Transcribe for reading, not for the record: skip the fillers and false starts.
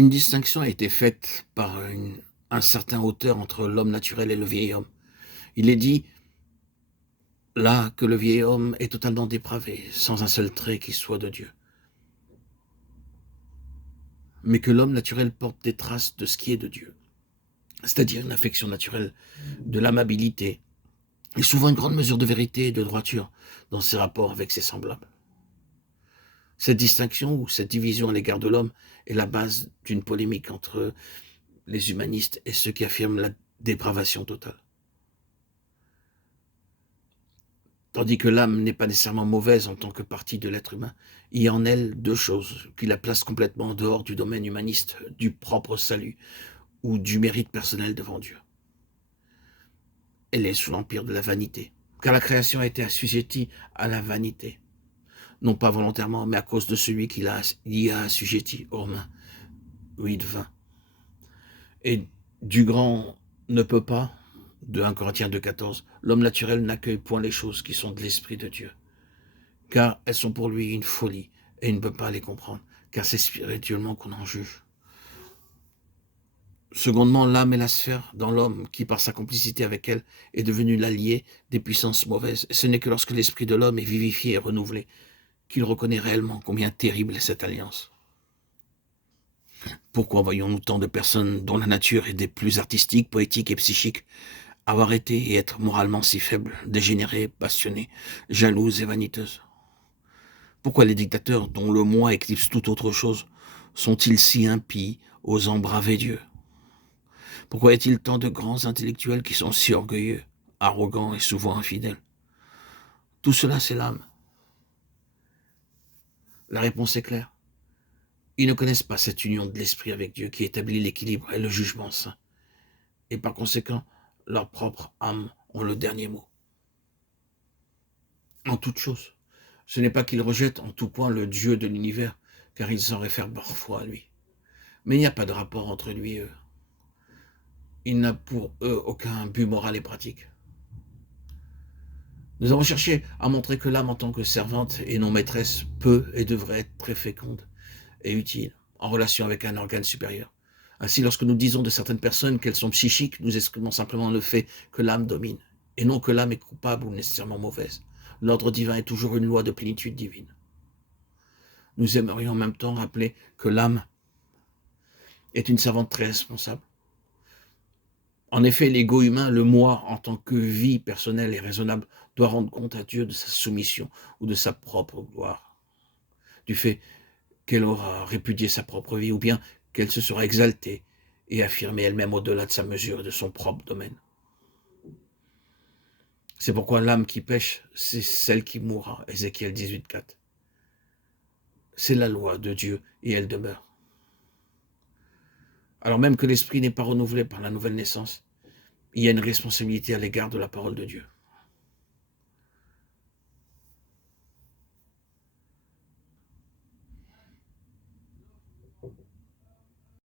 Une distinction a été faite par un certain auteur entre l'homme naturel et le vieil homme. Il est dit là que le vieil homme est totalement dépravé, sans un seul trait qui soit de Dieu. Mais que l'homme naturel porte des traces de ce qui est de Dieu, c'est-à-dire une affection naturelle, de l'amabilité, et souvent une grande mesure de vérité et de droiture dans ses rapports avec ses semblables. Cette distinction ou cette division à l'égard de l'homme est la base d'une polémique entre les humanistes et ceux qui affirment la dépravation totale. Tandis que l'âme n'est pas nécessairement mauvaise en tant que partie de l'être humain, il y a en elle deux choses qui la placent complètement en dehors du domaine humaniste, du propre salut ou du mérite personnel devant Dieu. Elle est sous l'empire de la vanité, car la création a été assujettie à la vanité, non pas volontairement, mais à cause de celui qui y a assujetti, Romains 8, 20. Et du grand ne peut pas, de 1 Corinthiens 2, 14, l'homme naturel n'accueille point les choses qui sont de l'Esprit de Dieu, car elles sont pour lui une folie, et il ne peut pas les comprendre, car c'est spirituellement qu'on en juge. Secondement, l'âme est la sphère dans l'homme qui, par sa complicité avec elle, est devenue l'allié des puissances mauvaises. Et ce n'est que lorsque l'esprit de l'homme est vivifié et renouvelé qu'il reconnaît réellement combien terrible est cette alliance. Pourquoi voyons-nous tant de personnes dont la nature est des plus artistiques, poétiques et psychiques avoir été et être moralement si faibles, dégénérées, passionnées, jalouses et vaniteuses? Pourquoi les dictateurs dont le moi éclipse toute autre chose sont-ils si impies, osant braver Dieu? Pourquoi y a-t-il tant de grands intellectuels qui sont si orgueilleux, arrogants et souvent infidèles? Tout cela, c'est l'âme. La réponse est claire. Ils ne connaissent pas cette union de l'esprit avec Dieu qui établit l'équilibre et le jugement saint. Et par conséquent, leur propre âme ont le dernier mot. En toute chose. Ce n'est pas qu'ils rejettent en tout point le Dieu de l'univers, car ils s'en réfèrent parfois à lui. Mais il n'y a pas de rapport entre lui et eux. Il n'a pour eux aucun but moral et pratique. Nous avons cherché à montrer que l'âme en tant que servante et non maîtresse peut et devrait être très féconde et utile en relation avec un organe supérieur. Ainsi, lorsque nous disons de certaines personnes qu'elles sont psychiques, nous exprimons simplement le fait que l'âme domine, et non que l'âme est coupable ou nécessairement mauvaise. L'ordre divin est toujours une loi de plénitude divine. Nous aimerions en même temps rappeler que l'âme est une servante très responsable. En effet, l'ego humain, le moi en tant que vie personnelle et raisonnable, doit rendre compte à Dieu de sa soumission ou de sa propre gloire, du fait qu'elle aura répudié sa propre vie ou bien qu'elle se sera exaltée et affirmée elle-même au-delà de sa mesure et de son propre domaine. C'est pourquoi l'âme qui pêche, c'est celle qui mourra, Ézéchiel 18, 4. C'est la loi de Dieu et elle demeure. Alors même que l'esprit n'est pas renouvelé par la nouvelle naissance, il y a une responsabilité à l'égard de la parole de Dieu.